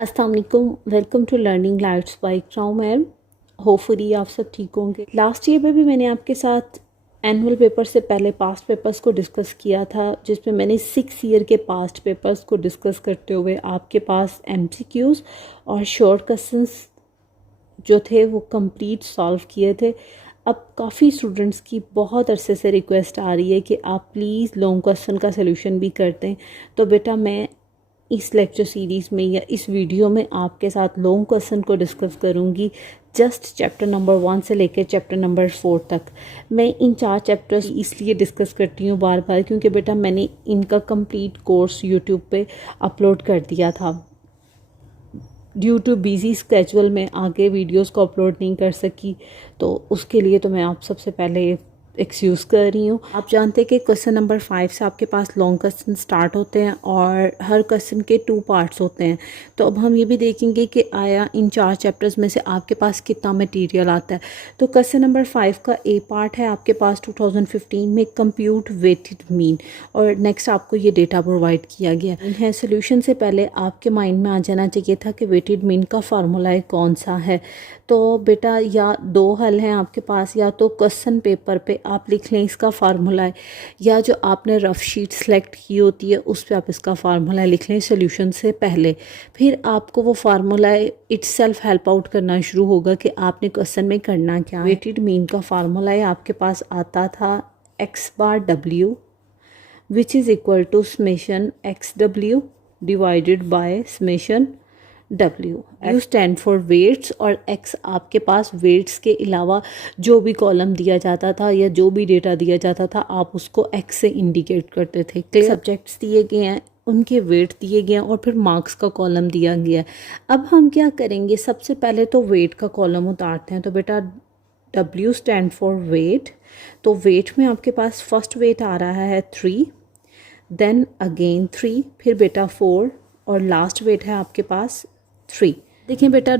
अस्सलाम वालेकुम, welcome to learning lights by Ikram ma'am. Hopefully आप सब ठीक होंगे। लास्ट ईयर में भी मैंने आपके साथ एनुअल पेपर से पहले पास्ट पेपर्स को डिस्कस किया था, जिसमें मैंने 6 ईयर के पास्ट पेपर्स को डिस्कस करते हुए आपके पास एमसीक्यूज़ और शॉर्ट क्वेश्चंस जो थे वो कंप्लीट सॉल्व किए थे। अब काफ़ी स्टूडेंट्स की बहुत अरसे से रिक्वेस्ट आ रही है कि आप प्लीज़ लॉन्ग क्वेश्चन का सलूशन भी कर दें। तो बेटा मैं इस लेक्चर सीरीज़ में या इस वीडियो में आपके साथ लॉन्ग क्वेश्चन को डिस्कस करूंगी, जस्ट चैप्टर नंबर 1 से लेकर चैप्टर नंबर 4 तक। मैं इन 4 चैप्टर्स इसलिए डिस्कस करती हूँ बार बार क्योंकि बेटा मैंने इनका कंप्लीट कोर्स यूट्यूब पे अपलोड कर दिया था। ड्यू टू बिजी स्केजुअल में आगे वीडियोस को अपलोड नहीं कर सकी, तो उसके लिए तो मैं आप सबसे पहले एक्सक्यूज़ कर रही हूँ। आप जानते हैं कि क्वेश्चन नंबर 5 से आपके पास लॉन्ग क्वेश्चन स्टार्ट होते हैं और हर क्वेश्चन के 2 पार्ट्स होते हैं। तो अब हम ये भी देखेंगे कि आया इन 4 चैप्टर्स में से आपके पास कितना मटेरियल आता है। तो क्वेश्चन नंबर 5 का ए पार्ट है आपके पास 2015 में, कंप्यूट वेटेड मीन, और नेक्स्ट आपको ये डेटा प्रोवाइड किया गया है। सोल्यूशन से पहले आपके माइंड में आ जाना चाहिए था कि वेटेड मीन का फार्मूला कौन सा है। तो बेटा या 2 हल हैं आपके पास, या तो क्वेश्चन पेपर पे आप लिख लें इसका फार्मूला है, या जो आपने रफ शीट सेलेक्ट की होती है उस पे आप इसका फार्मूला लिख लें सोल्यूशन से पहले। फिर आपको वो फार्मूला इटसेल्फ हेल्प आउट करना शुरू होगा कि आपने क्वेश्चन में करना क्या है। वेटेड मीन का फार्मूला आपके पास आता था X bar W which is equal to summation X W divided by summation W. You stand for weights और एक्स आपके पास वेट्स के अलावा जो भी कॉलम दिया जाता था या जो भी डेटा दिया जाता था आप उसको एक्स से इंडिकेट करते थे। सब्जेक्ट्स दिए गए हैं, उनके वेट दिए गए हैं और फिर मार्क्स का कॉलम दिया गया है। अब हम क्या करेंगे, सबसे पहले तो वेट का कॉलम उतारते हैं। तो बेटा डब्ल्यू स्टैंड फॉर वेट, तो वेट में आपके पास फर्स्ट वेट आ रहा है 3, देन अगेन 3, फिर बेटा 4 और लास्ट वेट है आपके पास 3। देखिए बेटा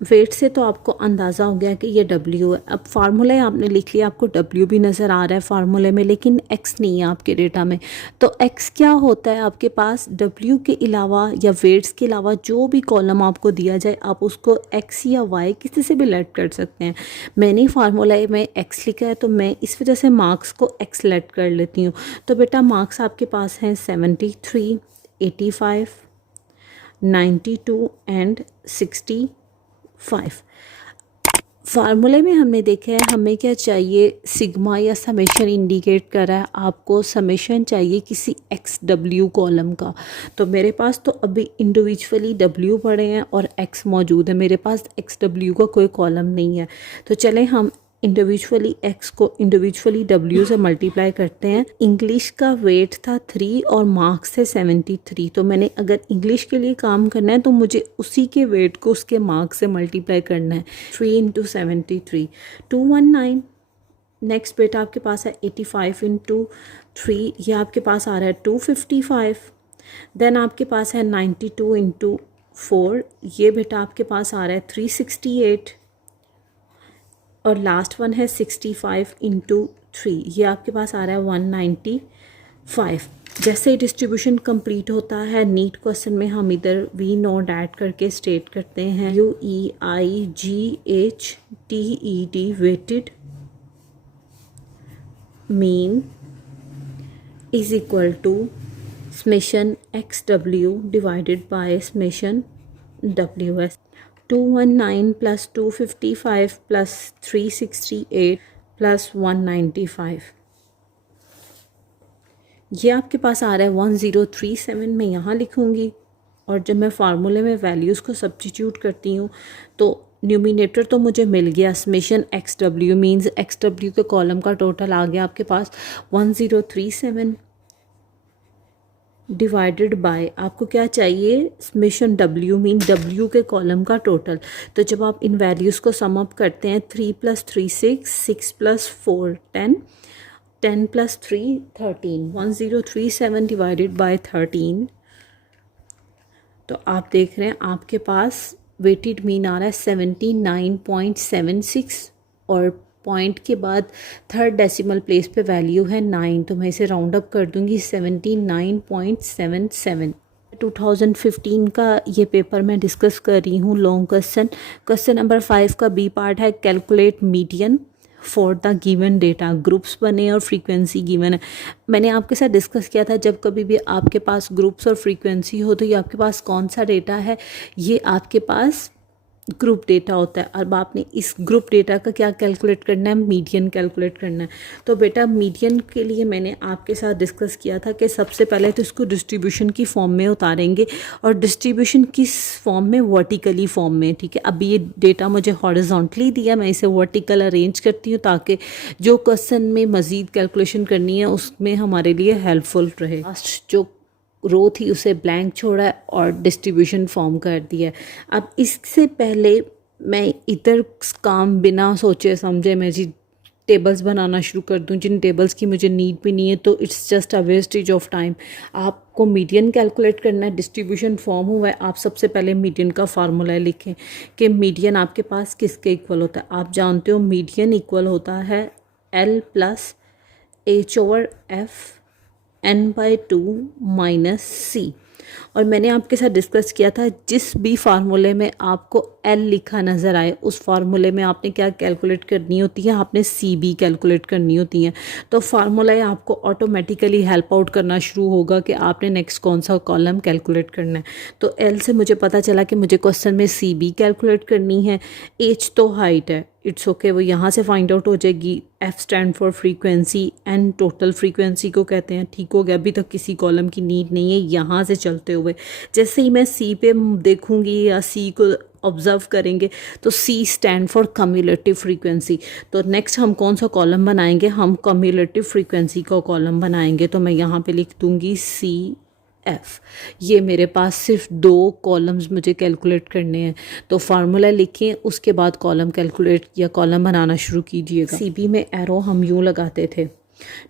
वेट से तो आपको अंदाज़ा हो गया कि ये डब्ल्यू है। अब फार्मूला आपने लिख लिया, आपको डब्ल्यू भी नज़र आ रहा है फार्मूले में, लेकिन एक्स नहीं है आपके डेटा में। तो एक्स क्या होता है आपके पास, डब्ल्यू के अलावा या वेट्स के अलावा जो भी कॉलम आपको दिया जाए आप उसको एक्स या वाई किसी से भी लेट कर सकते हैं। मैंने फार्मूला में एक्स लिखा है तो मैं इस वजह से मार्क्स को एक्स लेट कर लेती हूँ। तो बेटा मार्क्स आपके पास हैं 73, 85, 92 एंड 65। फार्मूले में हमने देखा है हमें क्या चाहिए, सिग्मा या समेशन इंडिकेट कर रहा है, आपको समेशन चाहिए किसी एक्स डब्ल्यू कॉलम का। तो मेरे पास तो अभी इंडिविजुअली डब्ल्यू पड़े हैं और एक्स मौजूद है, मेरे पास एक्स डब्ल्यू का कोई कॉलम नहीं है। तो चलें हम इंडिविजुअली एक्स को इंडिविजुअली डब्ल्यू से मल्टीप्लाई करते हैं। इंग्लिश का वेट था 3 और मार्क्स थे 73। तो मैंने अगर इंग्लिश के लिए काम करना है तो मुझे उसी के वेट को उसके मार्क्स से मल्टीप्लाई करना है। 3 इंटू 73 219। नेक्स्ट बेटा आपके पास है 85 इंटू 3, यह आपके पास आ रहा है 255। देन आपके पास है 92 इंटू 4, ये बेटा आपके पास आ रहा है 368। और लास्ट वन है 65 इंटू 3, ये आपके पास आ रहा है 195। जैसे ही डिस्ट्रीब्यूशन कंप्लीट होता है नीट क्वेश्चन में हम इधर वी नोट ऐड करके स्टेट करते हैं UEIGHTED weighted mean is equal to summation XW divided by summation WS। 219 plus 255 plus 368 plus 195, ये आपके पास आ रहा है 1037। मैं यहाँ लिखूँगी और जब मैं फार्मूले में वैल्यूज़ को सब्स्टिट्यूट करती हूँ तो न्यूमिनेटर तो मुझे मिल गया, समेशन XW मीन्स XW के कॉलम का टोटल आ गया आपके पास 1037 डिवाइडेड बाय आपको क्या चाहिए, समेशन डब्ल्यू मीन डब्ल्यू के कॉलम का टोटल। तो जब आप इन वैल्यूज़ को सम अप करते हैं 3 + 3 6, 6 + 4 10, 10 + 3 13, 1037 डिवाइडेड बाय 13। तो आप देख रहे हैं आपके पास वेटेड मीन आ रहा है 79.76 और पॉइंट के बाद थर्ड डेसिमल प्लेस पे वैल्यू है 9, तो मैं इसे राउंड अप कर दूंगी 79.77। 2015 का ये पेपर मैं डिस्कस कर रही हूँ। लॉन्ग क्वेश्चन नंबर 5 का बी पार्ट है, calculate median for the given data. Groups बने और फ्रीक्वेंसी गिवन है। मैंने आपके साथ डिस्कस किया था, जब कभी भी आपके पास ग्रुप्स और फ्रीक्वेंसी हो तो ये आपके पास कौन सा डेटा है, ये आपके पास ग्रुप डेटा होता है। अब आपने इस ग्रुप डेटा का क्या कैलकुलेट करना है, मीडियन कैलकुलेट करना है। तो बेटा मीडियन के लिए मैंने आपके साथ डिस्कस किया था कि सबसे पहले तो इसको डिस्ट्रीब्यूशन की फॉर्म में उतारेंगे, और डिस्ट्रीब्यूशन किस फॉर्म में, वर्टिकली फॉर्म में। ठीक है, अभी ये डेटा मुझे हॉरिजॉन्टली दिया, मैं इसे वर्टिकल अरेंज करती हूँ ताकि जो क्वेश्चन में मज़ीद कैलकुलेशन करनी है उसमें हमारे लिए हेल्पफुल रहे। लास्ट जो रो थी उसे ब्लैंक छोड़ा है और डिस्ट्रीब्यूशन फॉर्म कर दिया है। अब इससे पहले मैं इधर काम बिना सोचे समझे मैं जी टेबल्स बनाना शुरू कर दूं, जिन टेबल्स की मुझे नीड भी नहीं है, तो it's just a wastage of time. आपको मीडियन कैलकुलेट करना है, डिस्ट्रीब्यूशन फॉर्म हुआ है, आप सबसे पहले मीडियन का फार्मूला लिखें कि मीडियन आपके पास किसके इक्वल होता है। आप जानते हो मीडियन इक्वल होता है L plus H/F n/2 minus सी। और मैंने आपके साथ डिस्कस किया था, जिस भी फार्मूले में आपको L लिखा नज़र आए उस फार्मूले में आपने क्या कैलकुलेट करनी होती है, आपने सी भी कैलकुलेट करनी होती है। तो फार्मूला आपको ऑटोमेटिकली हेल्प आउट करना शुरू होगा कि आपने नेक्स्ट कौन सा कॉलम कैलकुलेट करना है। तो L से मुझे पता चला कि मुझे क्वेश्चन में सी भी कैलकुलेट करनी है। H तो हाइट है, इट्स ओके, वो यहाँ से फाइंड आउट हो जाएगी। F stand for frequency, N total frequency को कहते हैं। ठीक हो गया, अभी तक किसी कॉलम की नीड नहीं है। यहाँ से चलते हुए जैसे ही मैं C पे देखूँगी या C को ऑब्जर्व करेंगे तो C stand for cumulative frequency. तो नेक्स्ट हम कौन सा कॉलम बनाएंगे, हम कम्युलेटिव फ्रीक्वेंसी का कॉलम बनाएंगे। तो मैं यहाँ पे लिख दूँगी CF। ये मेरे पास सिर्फ 2 कॉलम्स मुझे कैलकुलेट करने हैं। तो फार्मूला लिखें, उसके बाद कॉलम कैलकुलेट या कॉलम बनाना शुरू कीजिएगा। CB में एरो हम यूँ लगाते थे,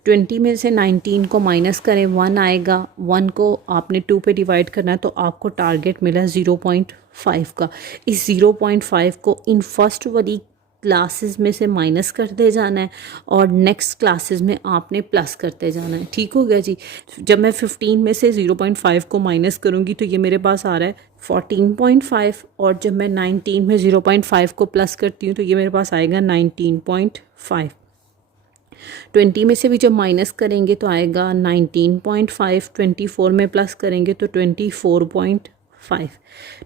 20 में से 19 को माइनस करें 1 आएगा, 1 को आपने 2 पे डिवाइड करना है तो आपको टारगेट मिला 0.5 का। इस 0.5 को इन फर्स्ट वाली क्लासेस में से माइनस करते जाना है और नेक्स्ट क्लासेस में आपने प्लस करते जाना है। ठीक हो गया जी। जब मैं 15 में से 0.5 को माइनस करूँगी तो ये मेरे पास आ रहा है 14.5, और जब मैं 19 में 0.5 को प्लस करती हूँ तो ये मेरे पास आएगा 19.5। 20 में से भी जब माइनस करेंगे तो आएगा 19.5, 24 में प्लस करेंगे तो 24.5,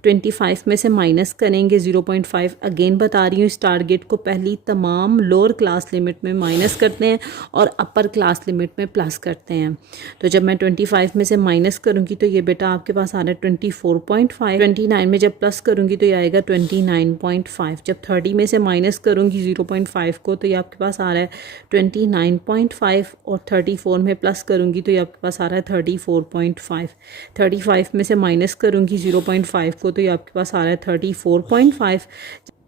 25 में से माइनस करेंगे 0.5। अगेन बता रही हूँ, इस टारगेट को पहली तमाम लोअर क्लास लिमिट में माइनस करते हैं और अपर क्लास लिमिट में प्लस करते हैं। तो जब मैं 25 में से माइनस करूँगी तो ये बेटा आपके पास आ रहा है 24.5। 29 में जब प्लस करूँगी तो ये आएगा 29.5। जब 30 में से माइनस करूँगी 0.5 को तो ये आपके पास आ रहा है 29.5, और 34 में प्लस करूँगी तो ये आपके पास आ रहा है 34.5। 35 में से माइनस करूँगी 0.5 को तो ये आपके पास आ रहा है 34.5।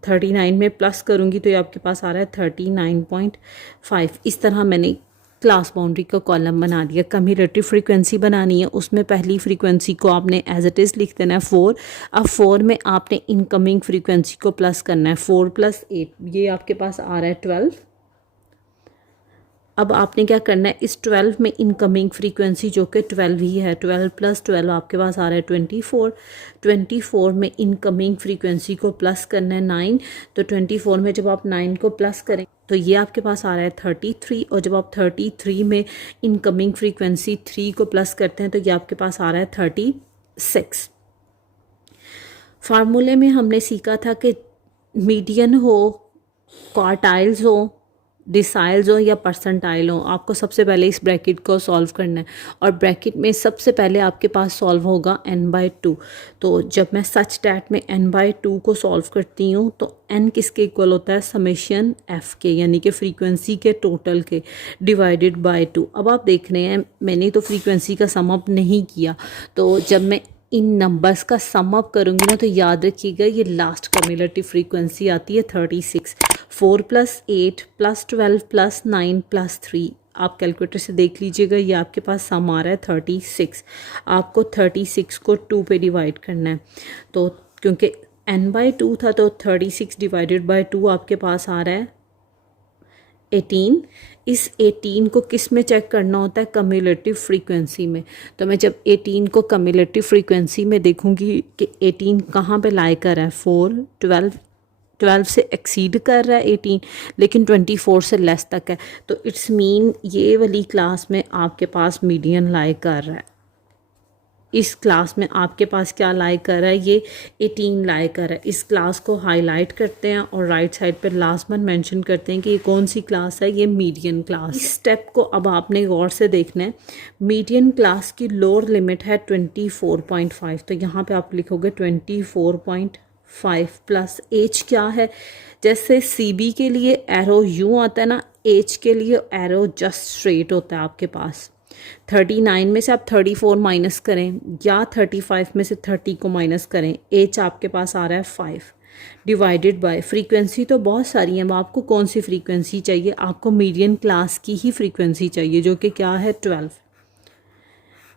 39 में प्लस करूँगी तो ये आपके पास आ रहा है 39.5। इस तरह मैंने क्लास बाउंड्री का कॉलम बना दिया। कम्युलेटिव फ्रीक्वेंसी बनानी है, उसमें पहली फ्रीक्वेंसी को आपने एज इट इज़ लिख देना है 4। अब 4 में आपने इनकमिंग फ्रीक्वेंसी को प्लस करना है, 4 + 8, ये आपके पास आ रहा है 12। अब आपने क्या करना है, इस 12 में इनकमिंग फ्रीक्वेंसी जो कि 12 ही है, 12 + 12 आपके पास आ रहा है 24। 24 में इनकमिंग फ्रीक्वेंसी को प्लस करना है 9। तो 24 में जब आप 9 को प्लस करें तो ये आपके पास आ रहा है 33, और जब आप 33 में इनकमिंग फ्रीक्वेंसी 3 को प्लस करते हैं तो ये आपके पास आ रहा है 36। फार्मूले में हमने सीखा था कि मीडियन हो, क्वार्टाइल्स हो, डिसाइल्स हो या परसेंटाइल हो, आपको सबसे पहले इस ब्रैकेट को सॉल्व करना है। और ब्रैकेट में सबसे पहले आपके पास सॉल्व होगा n/2। तो जब मैं सच डैट में n/2 को सॉल्व करती हूँ तो n किसके इक्वल होता है, समेशन f के, यानी कि फ्रीक्वेंसी के टोटल के डिवाइडेड बाय 2। अब आप देख रहे हैं मैंने तो फ्रीक्वेंसी का सम अप नहीं किया, तो जब मैं इन नंबर्स का सम अप करूँगी ना तो याद रखिएगा ये लास्ट कम्युलेटिव फ्रीक्वेंसी आती है 36। 4 + 8 + 12 + 9 + 3, आप कैलकुलेटर से देख लीजिएगा, ये आपके पास सम आ रहा है 36। आपको 36 को 2 पे डिवाइड करना है। तो क्योंकि n/2 था तो 36 डिवाइडेड बाय 2 आपके पास आ रहा है 18। इस 18 को किस में चेक करना होता है? कम्युलेटिव फ्रीक्वेंसी में। तो मैं जब 18 को कम्युलेटिव फ्रीक्वेंसी में देखूंगी कि 18 कहाँ पे लाई कर रहा है, 4, 12 से एक्सीड कर रहा है 18, लेकिन 24 से लेस तक है, तो इट्स मीन ये वाली क्लास में आपके पास मीडियन लाई कर रहा है। इस क्लास में आपके पास क्या लाई कर रहा है? ये 18 लाई कर रहा है। इस क्लास को हाईलाइट करते हैं और राइट साइड पर लास्ट में मेंशन करते हैं कि ये कौन सी क्लास है, ये मीडियन क्लास। इस स्टेप को अब आपने गौर से देखना है। मीडियन क्लास की लोअर लिमिट है 24.5, तो यहाँ पे आप लिखोगे 24.5 प्लस एज क्या है? जैसे CB के लिए एरो यूँ आता है ना, एज के लिए एरो जस्ट स्ट्रेट होता है आपके पास। 39 में से आप 34 माइनस करें या 35 में से 30 को माइनस करें, एच आपके पास आ रहा है 5 डिवाइडेड बाय फ्रीक्वेंसी। तो बहुत सारी हैं, अब आपको कौन सी फ्रीक्वेंसी चाहिए? आपको मीडियन क्लास की ही फ्रीक्वेंसी चाहिए, जो कि क्या है 12।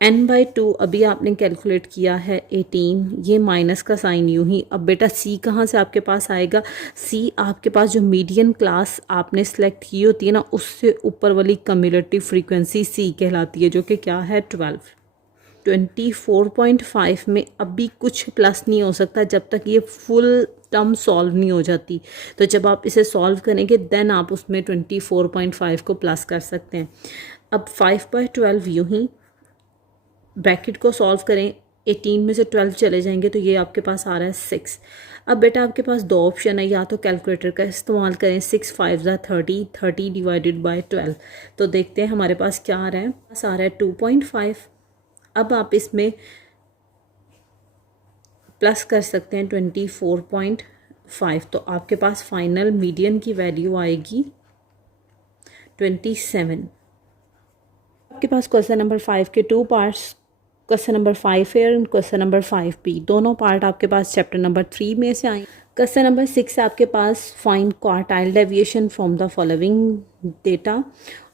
n/2 अभी आपने कैलकुलेट किया है 18, ये माइनस का साइन यूं ही। अब बेटा C कहाँ से आपके पास आएगा? C आपके पास जो मीडियन क्लास आपने सेलेक्ट की होती है ना, उससे ऊपर वाली कम्युलेटिव फ्रीक्वेंसी C कहलाती है, जो कि क्या है 12। 24.5 में अभी कुछ प्लस नहीं हो सकता जब तक ये फुल टर्म सॉल्व नहीं हो जाती। तो जब आप इसे सॉल्व करेंगे देन आप उसमें 24.5 को प्लस कर सकते हैं। अब 5/12 यूँ ही ब्रैकेट को सॉल्व करें, 18 में से 12 चले जाएंगे तो ये आपके पास आ रहा है 6। अब बेटा आपके पास दो ऑप्शन है, या तो कैलकुलेटर का इस्तेमाल करें, 6 5 30, 30 डिवाइडेड बाय 12। तो देखते हैं हमारे पास क्या आ रहा है, पास आ रहा है 2.5। अब आप इसमें प्लस कर सकते हैं 24.5, तो आपके पास फाइनल मीडियन की वैल्यू आएगी 27। आपके पास क्वेश्चन नंबर 5 के 2 पार्ट्स, क्वेश्चन नंबर 5 है और क्वेश्चन नंबर 5B, दोनों पार्ट आपके पास चैप्टर नंबर 3 में से आए। क्वेश्चन नंबर 6 आपके पास find quartile deviation from the following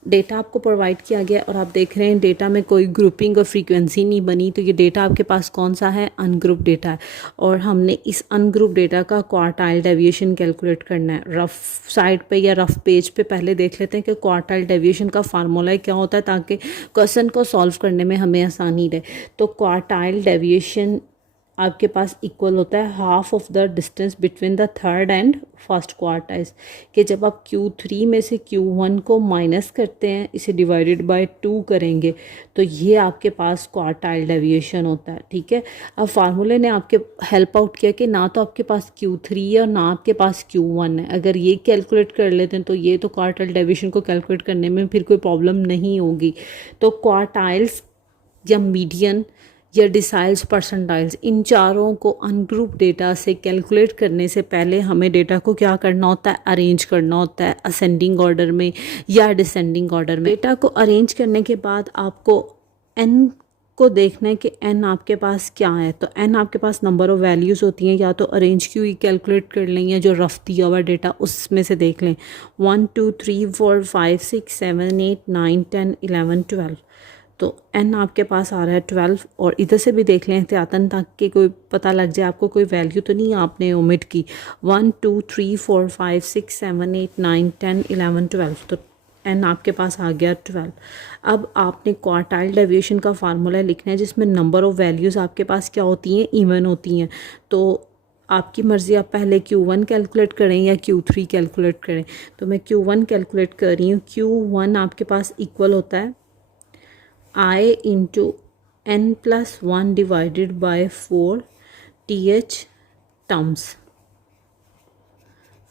data आपको प्रोवाइड किया गया और आप देख रहे हैं डेटा में कोई ग्रुपिंग और फ्रीक्वेंसी नहीं बनी, तो ये डेटा आपके पास कौन सा है? अनग्रुप डेटा है। और हमने इस अनग्रुप डेटा का क्वार्टाइल डेविएशन कैलकुलेट करना है। रफ साइड पे या रफ पेज पे पहले देख लेते हैं कि क्वार्टाइल डेविएशन का फार्मूला क्या होता है, ताकि क्वेश्चन को सॉल्व करने में हमें आसानी रहे। तो क्वार्टाइल डेविएशन आपके पास इक्वल होता है half of the distance between the third and first quartiles, कि जब आप Q3 में से Q1 को माइनस करते हैं, इसे डिवाइडेड बाय 2 करेंगे, तो ये आपके पास क्वार्टाइल डेविएशन होता है। ठीक है, अब फार्मूले ने आपके हेल्प आउट किया कि ना तो आपके पास Q3 है और ना आपके पास Q1 है। अगर ये कैलकुलेट कर लेते हैं तो ये तो क्वार्टाइल डेविएशन को कैलकुलेट करने में फिर कोई प्रॉब्लम नहीं होगी। तो क्वार्टाइल्स या मीडियन या डिसाइल्स, परसेंटाइल्स, इन चारों को अनग्रुप डेटा से कैलकुलेट करने से पहले हमें डेटा को क्या करना होता है? अरेंज करना होता है असेंडिंग ऑर्डर में या डिसेंडिंग ऑर्डर में। डेटा को अरेंज करने के बाद आपको n को देखना है कि n आपके पास क्या है। तो n आपके पास नंबर ऑफ वैल्यूज़ होती हैं, या तो अरेंज क्यू ही कैलकुलेट कर लें या जो रफ दिया हुआ डेटा उसमें से देख लें। 1 2 3 4 5 6 7 8 9 10 11 12, तो n आपके पास आ रहा है 12। और इधर से भी देख लें एहतियातन, ताकि कोई पता लग जाए आपको कोई वैल्यू तो नहीं आपने ओमिट की। 1 2 3 4 5 6 7 8 9 10 11 12, तो n आपके पास आ गया 12। अब आपने क्वार्टाइल डेविएशन का फार्मूला लिखना है, जिसमें नंबर ऑफ़ वैल्यूज़ आपके पास क्या होती हैं? इवन होती हैं। तो आपकी मर्ज़ी, आप पहले Q1 कैलकुलेट करें या Q3 कैलकुलेट करें। तो मैं Q1 कैलकुलेट कर रही हूँ। Q1 आपके पास इक्वल होता है I into n+1 divided bye 4 TH terms.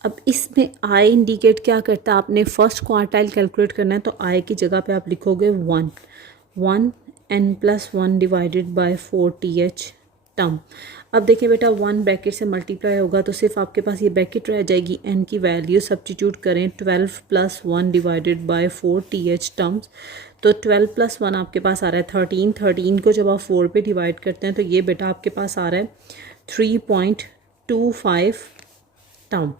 अब इसमें I इंडिकेट क्या करता है? आपने फर्स्ट क्वार्टाइल कैलकुलेट करना है, तो I की जगह पे आप लिखोगे 1 n+1 divided bye 4 TH term. अब देखिए बेटा 1 ब्रैकेट से मल्टीप्लाई होगा तो सिर्फ आपके पास ये ब्रैकेट रह जाएगी। n की वैल्यू सब्स्टिट्यूट करें, 12 + 1 डिवाइडेड बाय 4 TH टर्म्स। तो 12 + 1 आपके पास आ रहा है 13। 13 को जब आप 4 पे डिवाइड करते हैं तो ये बेटा आपके पास आ रहा है 3.25 टर्म।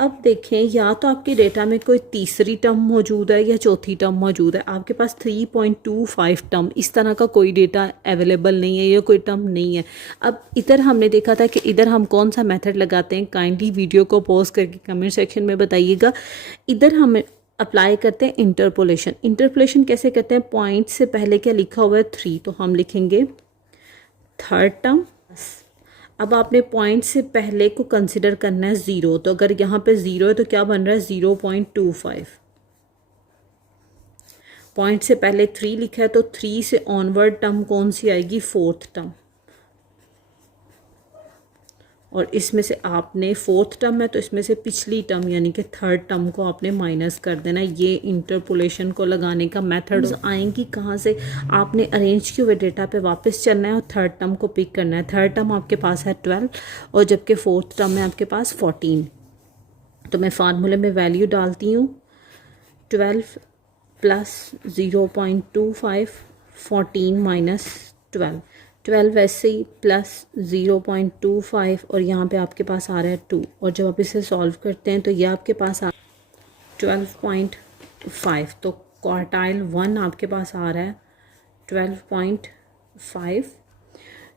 अब देखें, या तो आपके डेटा में कोई तीसरी टर्म मौजूद है या चौथी टर्म मौजूद है। आपके पास 3.25 टर्म इस तरह का कोई डेटा अवेलेबल नहीं है, या कोई टर्म नहीं है। अब इधर हमने देखा था कि इधर हम कौन सा मेथड लगाते हैं, काइंडली वीडियो को पॉज करके कमेंट सेक्शन में बताइएगा। इधर हम अप्लाई करते हैं इंटरपोलेशन। इंटरपोलेशन कैसे करते हैं, पॉइंट से पहले क्या लिखा हुआ है 3, तो हम लिखेंगे थर्ड टर्म। अब आपने पॉइंट से पहले को कंसिडर करना है 0, तो अगर यहाँ पे 0 है तो क्या बन रहा है 0.25। पॉइंट से पहले 3 लिखा है तो 3 से ऑनवर्ड टर्म कौन सी आएगी, फोर्थ टर्म। और इसमें से आपने फोर्थ टर्म है तो इसमें से पिछली टर्म यानी कि थर्ड टर्म को आपने माइनस कर देना। ये इंटरपोलेशन को लगाने का मेथड्स आएंगी कहाँ से, आपने अरेंज किए हुए डेटा पे वापस चलना है और थर्ड टर्म को पिक करना है। थर्ड टर्म आपके पास है 12 और जबकि फोर्थ टर्म है आपके पास 14। तो मैं फार्मूले में वैल्यू डालती हूँ 12 प्लस 0.25, 14 माइनस 12 वैसे ही प्लस 0.25 और यहाँ पे आपके पास आ रहा है 2। और जब आप इसे सॉल्व करते हैं तो ये आपके पास आ 12.5। तो क्वार्टाइल 1 आपके पास आ रहा है 12.5।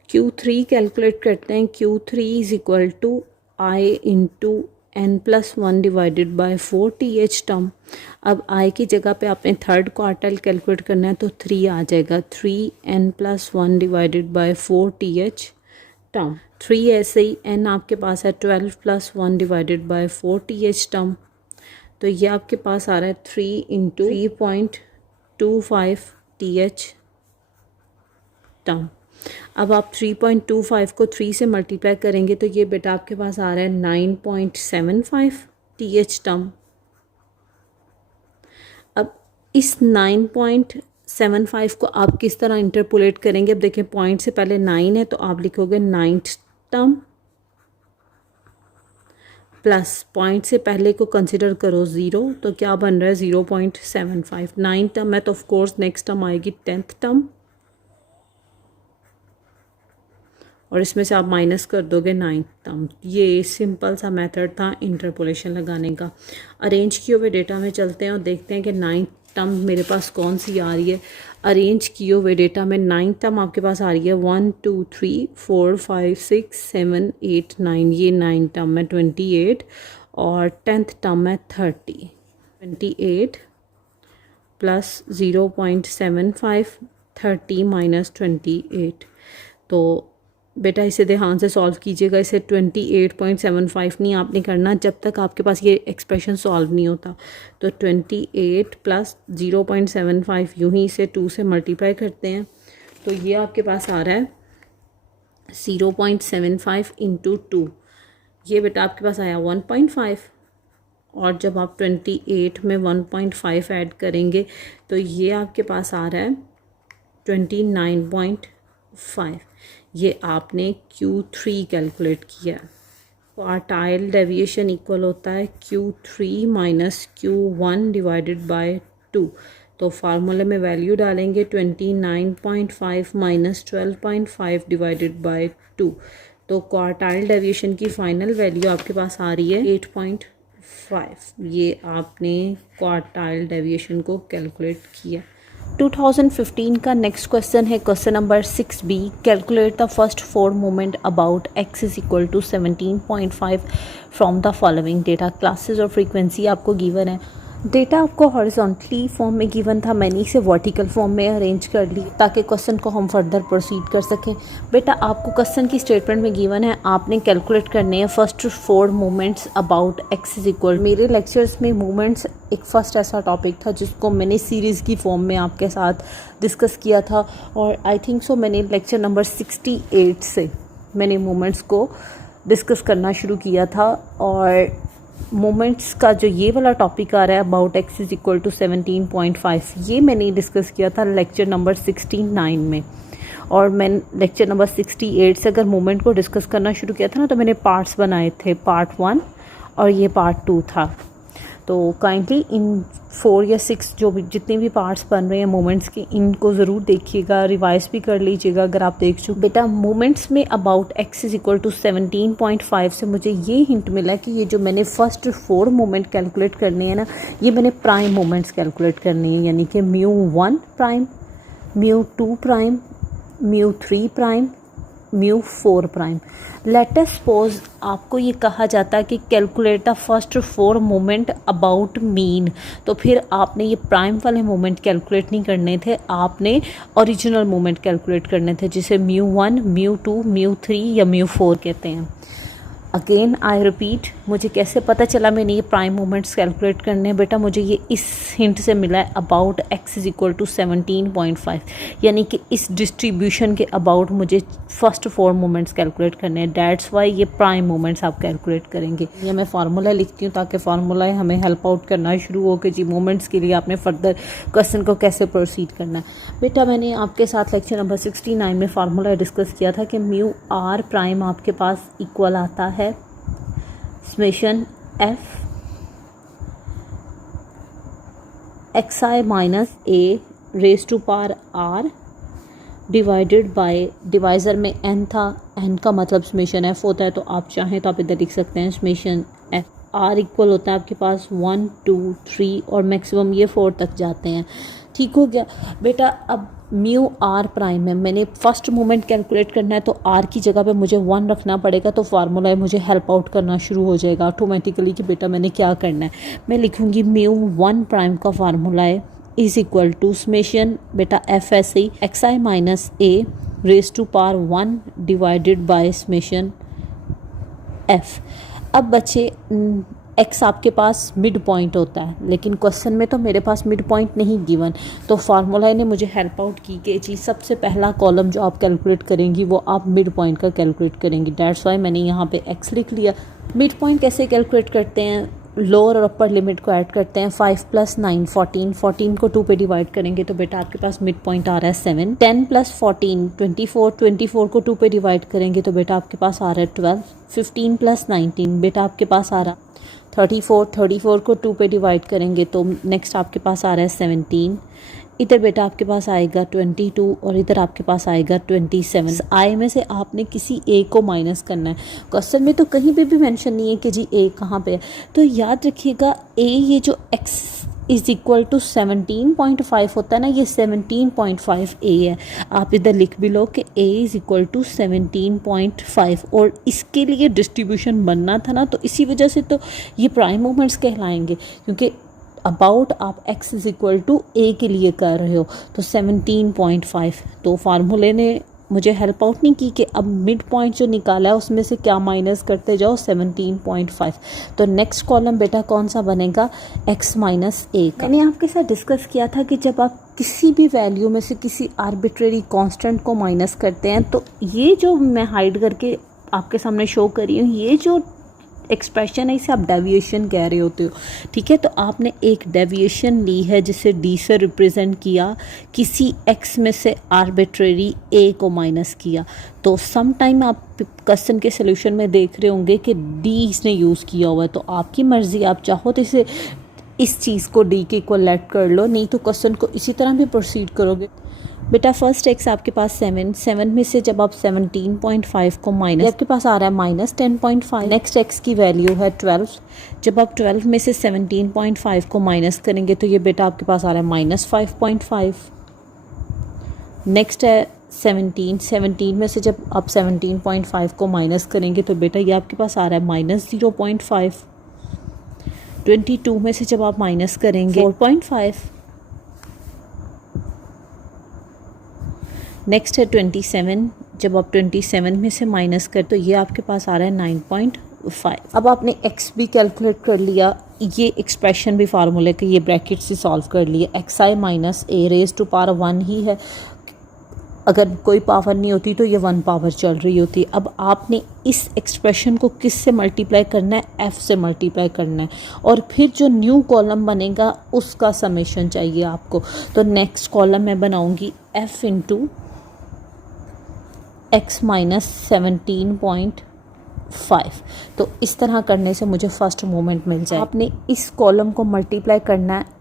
Q3 कैलकुलेट करते हैं। Q3 is equal to I into n+1 divided by 4th term. अब I की जगह पे आपने थर्ड क्वार्टाइल कैलकुलेट करना है तो 3 आ जाएगा, 3n+1 divided by 4th term. 3 ऐसे ही n आपके पास है 12 + 1 डिवाइडेड बाय 4th टर्म। तो ये आपके पास आ रहा है 3 इंटू 3.25th टर्म। अब आप 3.25 को 3 से मल्टीप्लाई करेंगे तो ये बेटा आपके पास आ रहा है 9.75th टर्म। अब इस 9.75 को आप किस तरह इंटरपोलेट करेंगे, अब देखें पॉइंट से पहले 9 है तो आप लिखोगे 9th टर्म प्लस पॉइंट से पहले को कंसिडर करो 0, तो क्या बन रहा है 0.75। 9 टर्म है तो ऑफ कोर्स नेक्स्ट टर्म आएगी 10th टर्म और इसमें से आप माइनस कर दोगे 9th टर्म। ये सिंपल सा मेथड था इंटरपोलेशन लगाने का। अरेंज किए हुए डेटा में चलते हैं और देखते हैं कि 9th टर्म मेरे पास कौन सी आ रही है। अरेंज किए हुए डेटा में 9th टर्म आपके पास आ रही है 1 2 3 4 5 6 7 8 9। ये 9 टर्म है 28 और 10th टर्म है 30। 28 प्लस 0.75, 30 माइनस 28। तो बेटा इसे ध्यान से सॉल्व कीजिएगा। इसे 28.75 नहीं आपने करना जब तक आपके पास ये एक्सप्रेशन सॉल्व नहीं होता। तो 28 प्लस 0.75 यूँ ही इसे 2 से मल्टीप्लाई करते हैं तो ये आपके पास आ रहा है 0.75 इंटू 2। ये बेटा आपके पास आया 1.5 और जब आप 28 में 1.5 ऐड करेंगे तो ये आपके पास आ रहा है 29.5। ये आपने Q3 कैलकुलेट किया। क्वार्टाइल डेविएशन इक्वल होता है Q3 minus Q1 divided by 2। तो फार्मूले में वैल्यू डालेंगे 29.5 माइनस 12.5 डिवाइडेड बाय 2। तो क्वार्टाइल डेविएशन की फाइनल वैल्यू आपके पास आ रही है 8.5। ये आपने क्वार्टाइल डेविएशन को कैलकुलेट किया। 2015 का नेक्स्ट क्वेश्चन है question number 6B। Calculate the first 4 moment about x is equal to 17.5 from the following data. Classes और फ्रीक्वेंसी आपको गिवन है। डेटा आपको हॉरिजॉन्टली फॉर्म में गिवन था, मैंने इसे वर्टिकल फॉर्म में अरेंज कर ली ताकि क्वेश्चन को हम फर्दर प्रोसीड कर सकें। बेटा आपको क्वेश्चन की स्टेटमेंट में गिवन है, आपने कैलकुलेट करने हैं first 4 moments about X is equal. मेरे लेक्चर्स में मोमेंट्स एक फ़र्स्ट ऐसा टॉपिक था जिसको मैंने सीरीज़ की फॉर्म में आपके साथ डिस्कस किया था और आई थिंक सो मैंने लेक्चर नंबर 68 से मैंने मोमेंट्स को डिस्कस करना शुरू किया था। और मोमेंट्स का जो ये वाला टॉपिक आ रहा है about X is equal to 17.5, ये मैंने डिस्कस किया था लेक्चर नंबर 69 में। और मैंने लेक्चर नंबर 68 से अगर मोमेंट को डिस्कस करना शुरू किया था ना तो मैंने पार्ट्स बनाए थे, पार्ट 1 और ये पार्ट 2 था। तो तो काइंडली इन 4 या 6 जो भी जितने भी पार्ट्स बन रहे हैं मोमेंट्स के, इनको ज़रूर देखिएगा, रिवाइज भी कर लीजिएगा अगर आप देख चुके। बेटा मोमेंट्स में about x is equal to 17.5 से मुझे ये हिंट मिला कि ये जो मैंने फर्स्ट 4 मोमेंट कैलकुलेट करने हैं ना, ये मैंने प्राइम मोमेंट्स कैलकुलेट करने हैं, यानी कि μ1 prime, μ2 prime, μ3 prime, μ4 prime. Let us suppose आपको ये कहा जाता है कि calculate the first 4 moment about mean, तो फिर आपने ये प्राइम वाले मोमेंट कैलकुलेट नहीं करने थे, आपने ओरिजिनल मोमेंट कैलकुलेट करने थे, जिसे μ1, μ2, μ3 या μ4 कहते हैं। अगेन आई रिपीट, मुझे कैसे पता चला मैंने ये प्राइम मोमेंट्स कैलकुलेट करने हैं? बेटा मुझे ये इस हिंट से मिला है, about x is equal to 17.5, यानी कि इस डिस्ट्रीब्यूशन के अबाउट मुझे फर्स्ट 4 मोमेंट्स कैलकुलेट करने हैं। डैट्स वाई ये प्राइम मोमेंट्स आप कैलकुलेट करेंगे। ये मैं फार्मूला लिखती हूँ ताकि फार्मूला हमें हेल्प आउट करना शुरू हो कि जी मोमेंट्स के लिए आपने फर्दर क्वेश्चन को कैसे प्रोसीड करना है। बेटा मैंने आपके साथ लेक्चर नंबर 69 में फार्मूला डिस्कस किया था कि म्यू आर प्राइम आपके पास इक्वल आता है summation f xi minus a raise to power r divided by, divisor में n था, n का मतलब समेशन f होता है, तो आप चाहें तो आप इधर लिख सकते हैं समेशन f। r इक्वल होता है आपके पास 1, 2, 3 और मैक्सिमम ये 4 तक जाते हैं। ठीक हो गया बेटा। अब म्यू आर प्राइम है, मैंने फर्स्ट मोमेंट कैलकुलेट करना है, तो आर की जगह पे मुझे 1 रखना पड़ेगा, तो फार्मूला मुझे हेल्प आउट करना शुरू हो जाएगा ऑटोमेटिकली कि बेटा मैंने क्या करना है। मैं लिखूंगी म्यू 1 प्राइम का फार्मूला है इज इक्वल टू समेशन बेटा F S I X I minus A raise to power 1 divided by summation F. अब बच्चे x आपके पास मिड पॉइंट होता है, लेकिन क्वेश्चन में तो मेरे पास मिड पॉइंट नहीं गिवन, तो फार्मूला ने मुझे हेल्प आउट की कि जी सबसे पहला कॉलम जो आप कैलकुलेट करेंगी वो आप मिड पॉइंट का कैलकुलेट करेंगी। डैट्स वाई मैंने यहाँ पे x लिख लिया। मिड पॉइंट कैसे कैलकुलेट करते हैं? लोअर और अपर लिमिट को ऐड करते हैं। 5 + 9 14, 14 को 2 पे डिवाइड करेंगे तो बेटा आपके पास मिड पॉइंट आ रहा है 7। 10 + 14 24, 24 को 2 पे डिवाइड करेंगे तो बेटा आपके पास आ रहा है 12। 15 + 19 बेटा आपके पास आ रहा है 34, 34 को 2 पे डिवाइड करेंगे तो नेक्स्ट आपके पास आ रहा है 17। इधर बेटा आपके पास आएगा 22 और इधर आपके पास आएगा 27। आई में से आपने किसी ए को माइनस करना है। क्वेश्चन में तो कहीं पे भी मेंशन नहीं है कि जी ए कहाँ पे है, तो याद रखिएगा ए ये जो x इज इक्वल टू 17.5 होता है ना, ये 17.5 ए है। आप इधर लिख भी लो कि a इज इक्वल टू 17.5, और इसके लिए डिस्ट्रीब्यूशन बनना था ना, तो इसी वजह से तो ये प्राइम मोमेंट्स कहलाएंगे, क्योंकि अबाउट आप x is equal to a के लिए कर रहे हो, तो 17.5। तो फार्मूले ने मुझे हेल्प आउट नहीं की कि अब मिड पॉइंट जो निकाला है उसमें से क्या माइनस करते जाओ, 17.5। तो नेक्स्ट कॉलम बेटा कौन सा बनेगा? x माइनस a का। मैंने आपके साथ डिस्कस किया था कि जब आप किसी भी वैल्यू में से किसी आर्बिट्रेरी कांस्टेंट को माइनस करते हैं, तो ये जो मैं हाइड करके आपके सामने शो कर रही हूँ, ये जो एक्सप्रेशन है इसे आप डेविएशन कह रहे होते हो। ठीक है, तो आपने एक डेविएशन ली है जिसे डी से रिप्रेजेंट किया, किसी x में से आर्बिट्रेरी a को माइनस किया। तो सम टाइम आप क्वेश्चन के सोल्यूशन में देख रहे होंगे कि d इसने यूज़ किया हुआ है, तो आपकी मर्ज़ी, आप चाहो तो इसे इस चीज़ को d के इक्वल लेट कर लो, नहीं तो क्वेश्चन को इसी तरह भी प्रोसीड करोगे। बेटा फर्स्ट x आपके पास 7 में से जब आप 17.5 को माइनस, आपके पास आ रहा है माइनस 10.5। नेक्स्ट x की वैल्यू है 12, जब आप 12 में से 17.5 को माइनस करेंगे तो ये बेटा आपके पास आ रहा है माइनस 5.5। नेक्स्ट है 17 में से जब आप 17.5 को माइनस करेंगे तो बेटा ये आपके पास आ रहा है माइनस 0.5। 22 में से जब आप माइनस करेंगे 4.5। नेक्स्ट है 27, जब आप 27 में से माइनस कर तो ये आपके पास आ रहा है 9.5। अब आपने x भी कैलकुलेट कर लिया, ये एक्सप्रेशन भी फार्मूले के ये ब्रैकेट से सॉल्व कर लिए। xi minus a raise to power 1 ही है, अगर कोई पावर नहीं होती तो ये 1 पावर चल रही होती। अब आपने इस एक्सप्रेशन को किस से मल्टीप्लाई करना है? f से मल्टीप्लाई करना है, और फिर जो न्यू कॉलम बनेगा उसका समेशन चाहिए आपको। तो नेक्स्ट कॉलम मैं बनाऊंगी f इंटू x माइनस 17.5 5। तो इस तरह करने से मुझे फर्स्ट मोमेंट मिल जाए। आपने इस कॉलम को मल्टीप्लाई करना है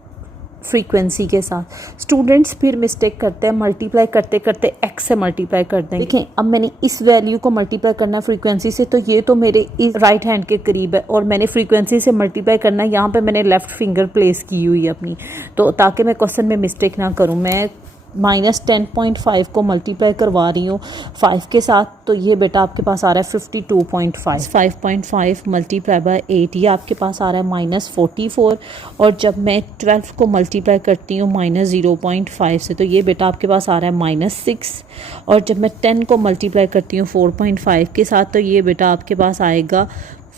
फ्रीक्वेंसी के साथ। स्टूडेंट्स फिर मिस्टेक करते हैं, मल्टीप्लाई करते करते x से मल्टीप्लाई कर देंगे। देखें, अब मैंने इस वैल्यू को मल्टीप्लाई करना फ्रीक्वेंसी से, तो ये तो मेरे इस राइट हैंड के करीब है और मैंने फ्रीक्वेंसी से मल्टीप्लाई करना है। यहाँ पे मैंने लेफ़्ट फिंगर प्लेस की हुई है अपनी, तो ताकि मैं क्वेश्चन में मिस्टेक ना करूँ। मैं -10.5 को मल्टीप्लाई करवा रही हूँ 5 के साथ, तो ये बेटा आपके पास आ रहा है 52.5। 5.5 मल्टीप्लाई बाय 8, ये आपके पास आ रहा है -44। और जब मैं 12 को मल्टीप्लाई करती हूँ -0.5 से, तो ये बेटा आपके पास आ रहा है -6। और जब मैं 10 को मल्टीप्लाई करती हूँ 4.5 के साथ, तो ये बेटा आपके पास आएगा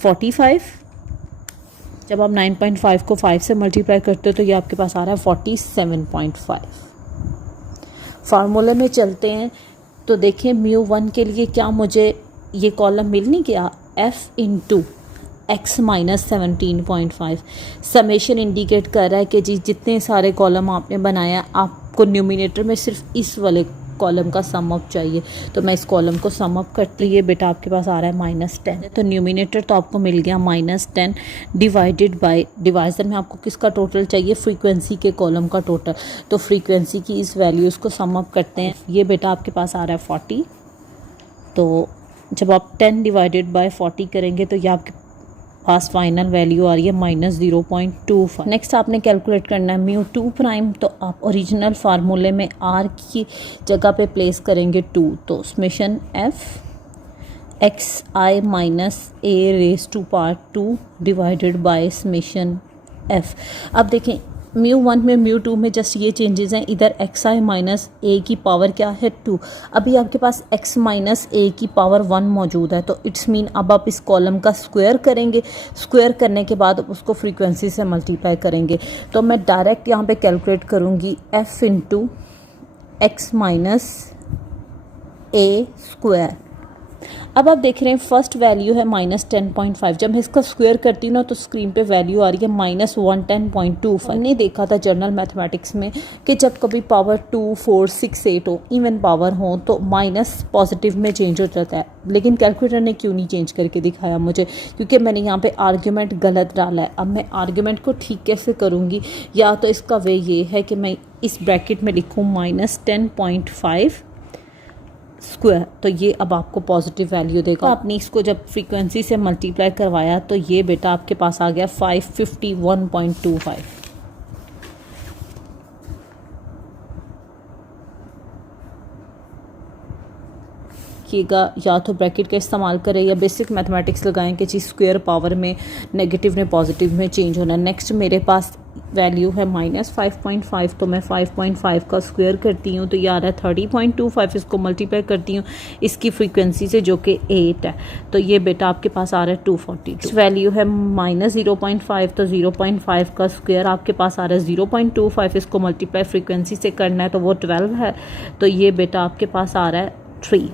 45। जब आप 9.5 को 5 से मल्टीप्लाई करते हो, तो ये आपके पास आ रहा है 47.5। फार्मूले में चलते हैं, तो देखिए μ1 के लिए क्या मुझे ये कॉलम मिल नहीं गया, f into x minus 17.5। Summation indicate कर रहा है कि जी जितने सारे कॉलम आपने बनाया, आपको न्यूमिनेटर में सिर्फ इस वाले कॉलम का सम अप चाहिए। तो मैं इस कॉलम को सम अप करती, ये बेटा आपके पास आ रहा है -10। तो न्यूमिनेटर तो आपको मिल गया -10 डिवाइडेड बाय, डिवाइजर में आपको किसका टोटल चाहिए, फ्रीक्वेंसी के कॉलम का टोटल। तो फ्रीक्वेंसी की इस वैल्यूज़ को सम अप करते हैं, ये बेटा आपके पास आ रहा है 40। तो जब आप 10 डिवाइडेड बाय 40 करेंगे, तो ये आपके पास फाइनल वैल्यू आ रही है -0.25। नेक्स्ट आपने कैलकुलेट करना है μ2 प्राइम। तो आप ओरिजिनल फार्मूले में r की जगह पे प्लेस करेंगे 2, तो summation f xi minus a raise to power 2 divided by summation f। अब देखें μ1 में μ2 में जस्ट ये चेंजेस हैं, इधर xi माइनस a की पावर क्या है 2। अभी आपके पास x माइनस a की पावर 1 मौजूद है, तो इट्स मीन अब आप इस कॉलम का स्क्वायर करेंगे। स्क्वायर करने के बाद उसको फ्रीक्वेंसी से मल्टीप्लाई करेंगे। तो मैं डायरेक्ट यहाँ पे कैलकुलेट करूँगी f into x minus a square. अब आप देख रहे हैं फर्स्ट वैल्यू है -10.5। जब मैं इसका स्क्वायर करती हूँ ना, तो स्क्रीन पे वैल्यू आ रही है -110.25। हमने देखा था जनरल मैथमेटिक्स में कि जब कभी पावर 2, 4, 6, 8 हो, इवन पावर हो, तो माइनस पॉजिटिव में चेंज हो जाता है। लेकिन कैलकुलेटर ने क्यों नहीं चेंज करके दिखाया मुझे, क्योंकि मैंने यहाँ पे आर्ग्यूमेंट गलत डाला है। अब मैं आर्ग्यूमेंट को ठीक कैसे करूँगी, या तो इसका वे ये है कि मैं इस ब्रैकेट में लिखूँ -10.5 स्क्वायर, तो ये अब आपको पॉजिटिव वैल्यू देगा। आपने इसको जब फ्रीक्वेंसी से मल्टीप्लाई करवाया, तो ये बेटा आपके पास आ गया 551.25। या तो ब्रैकेट का इस्तेमाल करें या बेसिक मैथमेटिक्स लगाएं कि चीज़ स्क्वायर पावर में नेगेटिव ने पॉजिटिव में चेंज होना। नेक्स्ट मेरे पास वैल्यू है -5.5, तो मैं 5.5 का स्क्वायर करती हूँ, तो ये आ रहा है 30.25। इसको मल्टीप्लाई करती हूँ इसकी फ्रीक्वेंसी से, जो कि 8 है, तो ये बेटा आपके पास आ रहा है 242। वैल्यू है -0.5, तो 0.5 का स्क्वायर आपके पास आ रहा है 0.25। इसको मल्टीप्लाई फ्रीक्वेंसी से करना है, तो वो 12 है, तो ये बेटा आपके पास आ रहा है 3।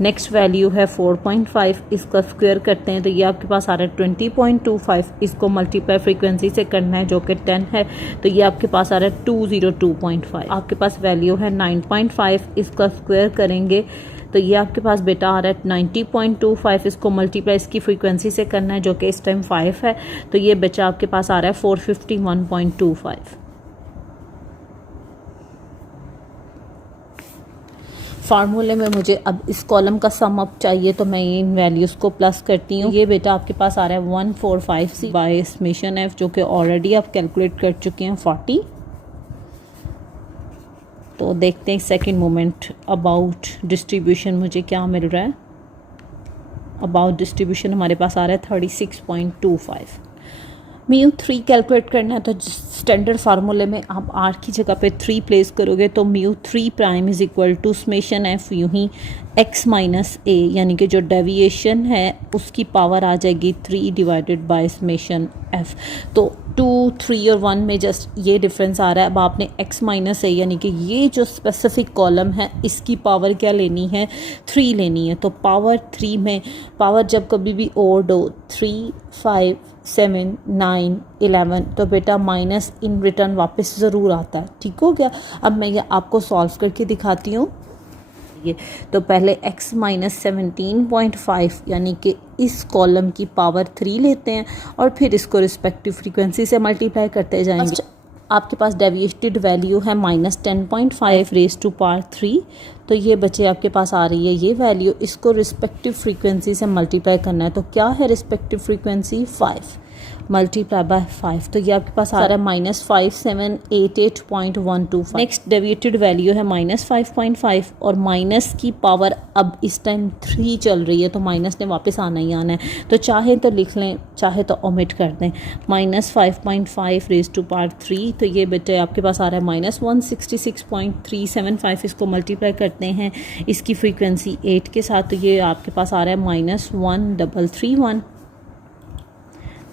नेक्स्ट वैल्यू है 4.5, इसका स्क्वायर करते हैं, तो ये आपके पास आ रहा है 20.25। इसको मल्टीप्लाई फ्रीक्वेंसी से करना है, जो कि 10 है, तो ये आपके पास आ रहा है 202.5। आपके पास वैल्यू है 9.5, इसका स्क्वायर करेंगे, तो ये आपके पास बेटा आ रहा है 90.25। इसको मल्टीप्लाई इसकी फ्रीक्वेंसी से करना है, जो कि इस टाइम 5 है, तो ये बच्चा आपके पास आ रहा है 451.25। फार्मूले में मुझे अब इस कॉलम का सम अप चाहिए, तो मैं इन वैल्यूज़ को प्लस करती हूँ। ये बेटा आपके पास आ रहा है 145 बाय समेशन एफ, जो कि ऑलरेडी आप कैलकुलेट कर चुके हैं 40। तो देखते हैं सेकंड मोमेंट अबाउट डिस्ट्रीब्यूशन मुझे क्या मिल रहा है। अबाउट डिस्ट्रीब्यूशन हमारे पास आ रहा है 36.25। μ3 कैलकुलेट करना है, तो स्टैंडर्ड फार्मूले में आप r की जगह पे 3 प्लेस करोगे, तो μ3 prime is equal to summation f, यूँ ही x माइनस a, यानी कि जो डेविएशन है उसकी पावर आ जाएगी 3 डिवाइडेड बाय समेशन f। तो 2, 3 और 1 में जस्ट ये डिफरेंस आ रहा है। अब आपने x माइनस a, यानी कि ये जो स्पेसिफिक कॉलम है इसकी पावर क्या लेनी है, 3 लेनी है। तो पावर 3 में पावर जब कभी भी ओड हो, 3, 5, 7, 9, 11, तो बेटा माइनस इन रिटर्न वापस ज़रूर आता है। ठीक हो गया। अब मैं ये आपको सॉल्व करके दिखाती हूँ। ये तो पहले x माइनस 17.5 यानी कि इस कॉलम की पावर 3 लेते हैं और फिर इसको रिस्पेक्टिव फ्रीक्वेंसी से मल्टीप्लाई करते जाएंगे। आपके पास डेविएटेड वैल्यू है माइनस 10.5 रेज टू पावर 3, तो ये बच्चे आपके पास आ रही है ये वैल्यू, इसको रिस्पेक्टिव फ्रीक्वेंसी से मल्टीप्लाई करना है। तो क्या है रिस्पेक्टिव फ्रीक्वेंसी? 5 मल्टीप्लाई बाय 5, तो ये आपके पास आ रहा है माइनस 5788.125। नेक्स्ट डेविएटेड वैल्यू है माइनस 5.5 और माइनस की पावर अब इस टाइम 3 चल रही है, तो माइनस ने वापस आना ही आना है, तो चाहे तो लिख लें चाहे तो ओमिट कर दें। माइनस 5.5 रेज टू पावर 3, तो ये बेटे आपके पास आ रहा है माइनस 166.375। इसको मल्टीप्लाई करते हैं इसकी फ्रीक्वेंसी 8 के साथ, तो ये आपके पास आ रहा है माइनस 1331।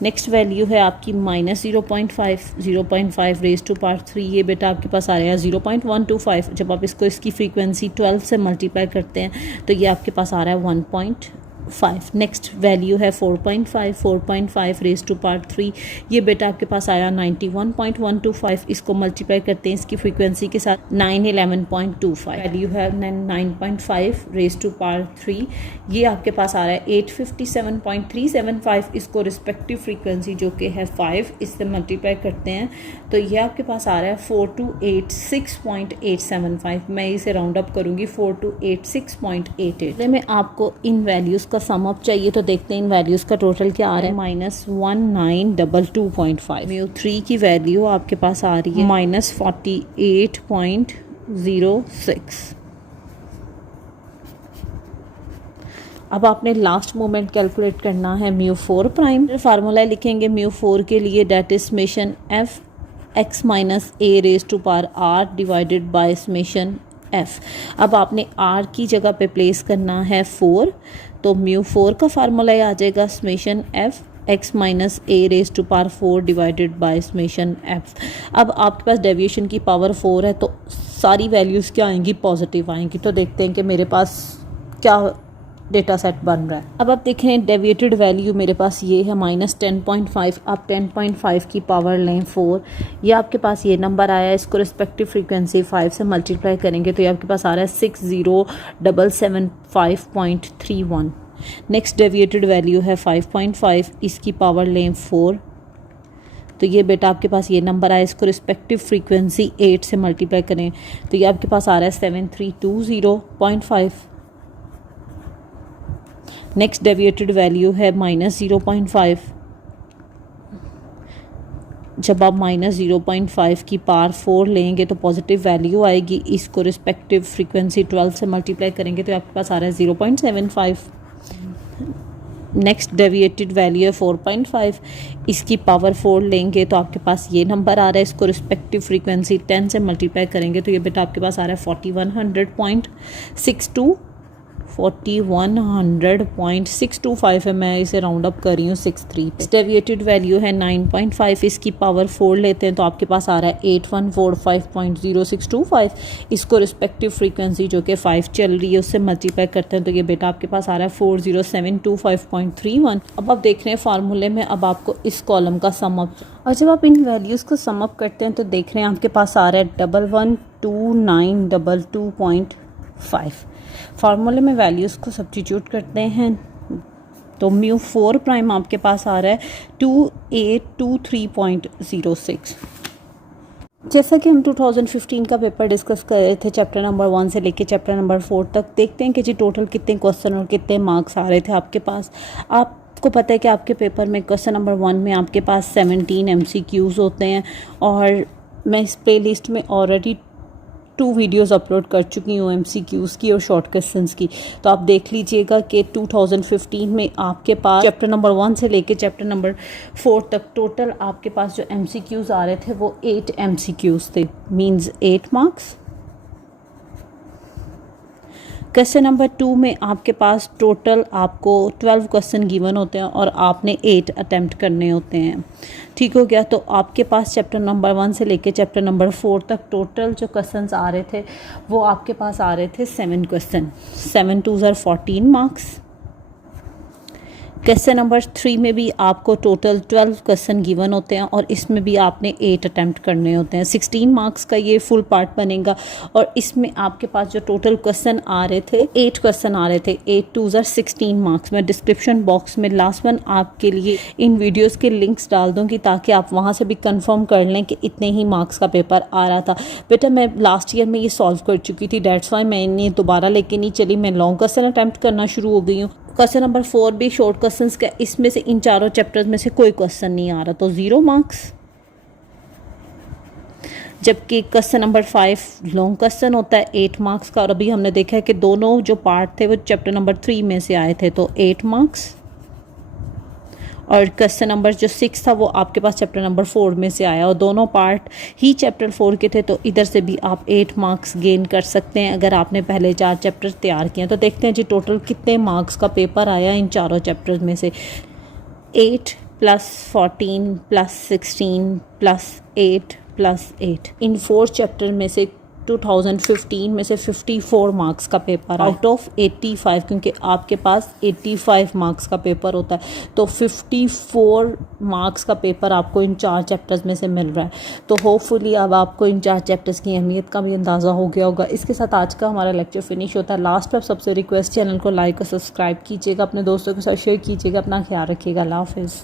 नेक्स्ट वैल्यू है आपकी माइनस 0.5 रेज टू पावर 3, ये बेटा आपके पास आ रहा है 0.125। जब आप इसको इसकी फ्रीक्वेंसी 12 से मल्टीप्लाई करते हैं तो ये आपके पास आ रहा है 1.5। नेक्स्ट वैल्यू है 4.5 रेज टू पावर 3, ये बेटा आपके पास आया 91.125। इसको मल्टीप्लाई करते हैं इसकी फ्रीक्वेंसी के साथ 911.25। वैल्यू है 9.5 रेज टू पावर 3, ये आपके पास आ रहा है 857.375। इसको रिस्पेक्टिव फ्रीक्वेंसी जो कि है 5 इससे मल्टीप्लाई करते हैं तो ये आपके पास आ रहा है 4286.875। मैं इसे राउंड अप करूँगी 4286.88। मैं आपको इन वैल्यूज़ का सम अप चाहिए, तो देखते हैं इन वैल्यूज़ का टोटल क्या आ रहा है। माइनस 1922.5, म्यू 3 की वैल्यू आपके पास आ रही है माइनस 48.06। अब आपने लास्ट मोमेंट कैलकुलेट करना है म्यू 4 प्राइम। फार्मूला लिखेंगे म्यू 4 के लिए, that is summation F X minus A raise to power R divided by summation F. अब आपने आर की जगह पे प्लेस करना है 4, तो म्यू 4 का फार्मूला आ जाएगा summation F X minus A raise to power 4 divided by summation F. अब आपके पास डेविएशन की पावर 4 है तो सारी वैल्यूज़ क्या आएंगी? पॉजिटिव आएंगी। तो देखते हैं कि मेरे पास क्या डेटा सेट बन रहा है। अब आप देख रहे हैं डेविएटेड वैल्यू मेरे पास ये है माइनस 10.5। आप 10.5 की पावर लें 4, ये आपके पास ये नंबर आया है, इसको रिस्पेक्टिव फ्रीक्वेंसी 5 से मल्टीप्लाई करेंगे तो ये आपके पास आ रहा है 60775.31। नेक्स्ट डेविएटेड वैल्यू है 5.5, इसकी पावर लें 4, तो ये बेटा आपके पास ये नंबर आया, इसको रिस्पेक्टिव फ्रीक्वेंसी 8 से मल्टीप्लाई करें तो ये आपके पास आ रहा है 7320.5। नेक्स्ट डेविएटेड वैल्यू है माइनस 0.5। जब आप माइनस 0.5 की पावर 4 लेंगे तो पॉजिटिव वैल्यू आएगी, इसको रिस्पेक्टिव फ्रीक्वेंसी 12 से मल्टीप्लाई करेंगे तो आपके पास आ रहा है 0.75। नेक्स्ट डेविएटेड वैल्यू है 4.5, इसकी पावर 4 लेंगे तो आपके पास ये नंबर आ रहा है, इसको रिस्पेक्टिव फ्रीक्वेंसी 10 से मल्टीप्लाई करेंगे तो ये बेटा आपके पास आ रहा है 4100.625 है। मैं इसे राउंड अप कर रही हूँ 63 पे। डेविएटेड वैल्यू है 9.5, इसकी पावर 4 लेते हैं तो आपके पास आ रहा है 8145.0625। इसको रिस्पेक्टिव फ्रीक्वेंसी जो कि 5 चल रही है उससे मल्टीप्लाई करते हैं तो ये बेटा आपके पास आ रहा है 40725.31। अब आप देख रहे हैं फार्मूले में अब आपको इस कॉलम का सम अप, और जब आप इन वैल्यूज़ को सम अप करते हैं तो देख रहे हैं आपके पास आ रहा है 112922.5। फार्मूले में वैल्यूज़ को सब्स्टिट्यूट करते हैं तो म्यू 4 प्राइम आपके पास आ रहा है 2823.06। जैसा कि हम 2015 का पेपर डिस्कस कर रहे थे चैप्टर नंबर 1 से लेके चैप्टर नंबर 4 तक, देखते हैं कि जी टोटल कितने क्वेश्चन और कितने मार्क्स आ रहे थे आपके पास। आपको पता है कि आपके पेपर में क्वेश्चन नंबर 1 में आपके पास 17 MCQs होते हैं और मैं इस प्ले लिस्ट में ऑलरेडी 2 वीडियोज़ अपलोड कर चुकी हूँ MCQs की और शॉर्ट क्वेश्चंस की, तो आप देख लीजिएगा कि 2015 में आपके पास चैप्टर नंबर 1 से लेके चैप्टर नंबर 4 तक टोटल आपके पास जो MCQs आ रहे थे वो 8 MCQs थे, मींस 8 मार्क्स। क्वेश्चन नंबर 2 में आपके पास टोटल आपको 12 क्वेश्चन गिवन होते हैं और आपने 8 अटैम्प्ट करने होते हैं। ठीक हो गया। तो आपके पास चैप्टर नंबर 1 से लेके चैप्टर नंबर 4 तक टोटल जो क्वेश्चंस आ रहे थे वो आपके पास आ रहे थे 7 क्वेश्चन, 7 2 14 मार्क्स। क्वेश्चन नंबर 3 में भी आपको टोटल 12 क्वेश्चन गिवन होते हैं और इसमें भी आपने 8 अटैम्प्ट करने होते हैं। 16 मार्क्स का ये फुल पार्ट बनेगा और इसमें आपके पास जो टोटल क्वेश्चन आ रहे थे 8 क्वेश्चन आ रहे थे, 8 2 16 मार्क्स। मैं डिस्क्रिप्शन बॉक्स में लास्ट वन आपके लिए इन वीडियोज़ के लिंक्स डाल दूँगी ताकि आप वहाँ से भी कन्फर्म कर लें कि इतने ही मार्क्स का पेपर आ रहा था। बेटा मैं लास्ट ईयर में ये सॉल्व कर चुकी थी, डेट्स वाई मैंने दोबारा लेके नहीं चली, मैं लॉन्ग क्वेश्चन अटैम्प्ट करना शुरू हो गई हूँ। क्वेश्चन नंबर 4 भी शॉर्ट क्वेश्चंस का, इसमें से इन चारों चैप्टर्स में से कोई क्वेश्चन नहीं आ रहा तो 0 मार्क्स। जबकि क्वेश्चन नंबर 5 लॉन्ग क्वेश्चन होता है 8 मार्क्स का और अभी हमने देखा है कि दोनों जो पार्ट थे वो चैप्टर नंबर 3 में से आए थे तो 8 मार्क्स। और क्वेश्चन नंबर जो 6 था वो आपके पास चैप्टर नंबर 4 में से आया और दोनों पार्ट ही चैप्टर 4 के थे तो इधर से भी आप 8 मार्क्स गेन कर सकते हैं अगर आपने पहले 4 चैप्टर तैयार किए हैं। तो देखते हैं जी टोटल कितने मार्क्स का पेपर आया इन चारों चैप्टर्स में से। 8 + 14 + 16 + 8 + 8 इन 4 चैप्टर में से 2015 में से 54 मार्क्स का पेपर आउट ऑफ 85, क्योंकि आपके पास 85 मार्क्स का पेपर होता है तो 54 मार्क्स का पेपर आपको इन 4 चैप्टर्स में से मिल रहा है। तो होपफुली अब आपको इन 4 चैप्टर्स की अहमियत का भी अंदाज़ा हो गया होगा। इसके साथ आज का हमारा लेक्चर फिनिश होता है। लास्ट पर सबसे रिक्वेस्ट, चैनल को लाइक और सब्सक्राइब कीजिएगा, अपने दोस्तों के साथ शेयर कीजिएगा, अपना ख्याल रखिएगा। अल्लाह हाफिज़।